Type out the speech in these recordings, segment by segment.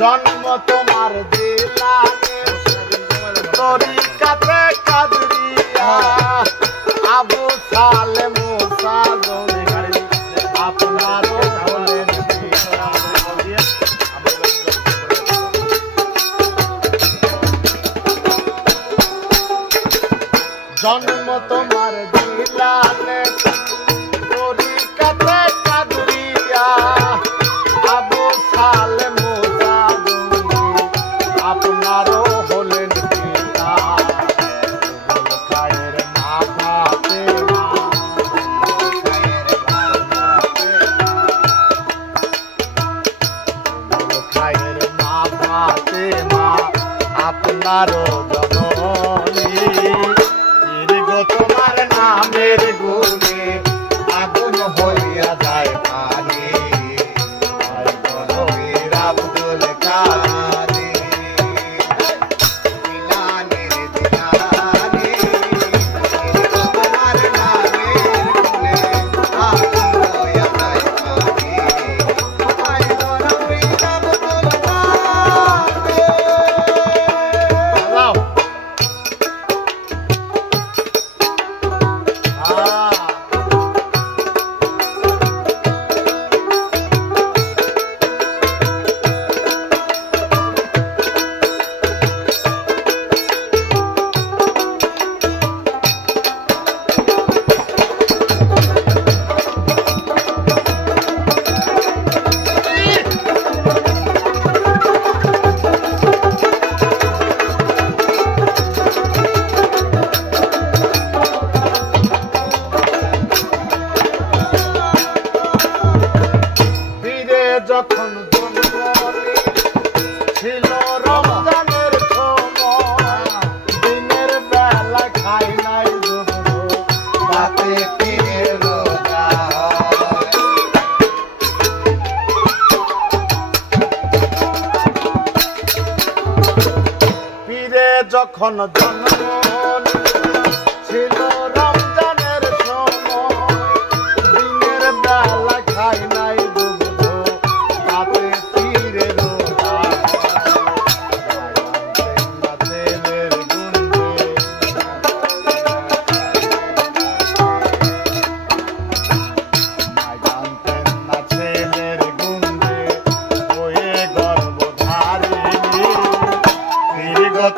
জন্ম তোমার দিলানে তরিকাতে কাদরিয়া আবু সালে মুসা জঙ্গি আপনারও হলেন পিতা। জন্ম তোমার দিলানে তরিকাতে কাদরিয়া আবু সালে মুসা জঙ্গি আপনারও হলেন পিতা। খায়ের মা ফাতেমা খায়ের মা ফাতেমা আপনারও জননী তোমার নামের গুণে আগুন হইয়া যায় পানি আব্দুল কাদের দিলানের দিলানে তোমার নামের গুণে আগুন হইয়া যায় পানি আব্দুল যখন জন্মনি ছিল রমজানের সময় দিনের বেলা খাই নাই রাতে পীরের রোজা পীরে যখন জন্মনি ছিল রমজানের সময় দিনের বেলা খাই নাই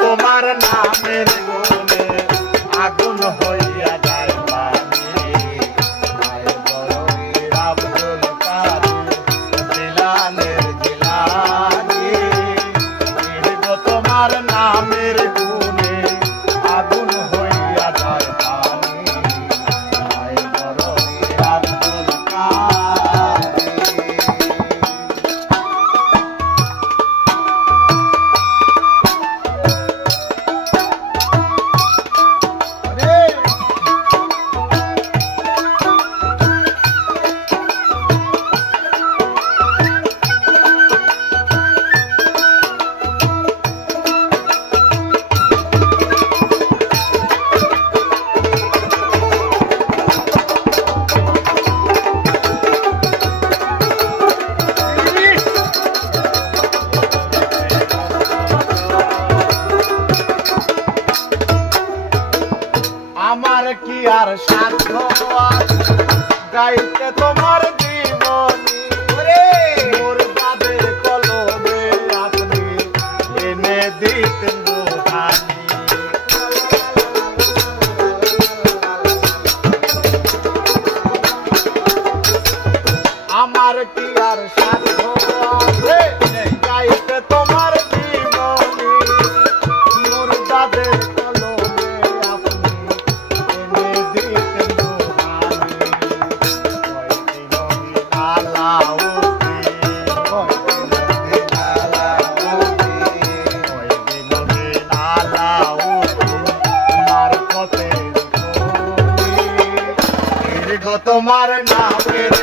তোমার নামের গুণে আগুন হইয়া যায় পানি আব্দুল কাদের দিলানের দিলানি তোমার নামের গুণে আগুন হইয়া যায় পানি আব্দুল কাদের। আমার কি আর সাধ্য গাইতে তোমার জীবনী মুর্দাদের কলমে আপনি এনে দিতেন রুহানি আমার কি আর সাধ্য আছে গাইতে তোমার জীবনী মুর্দাদের তোমার নামের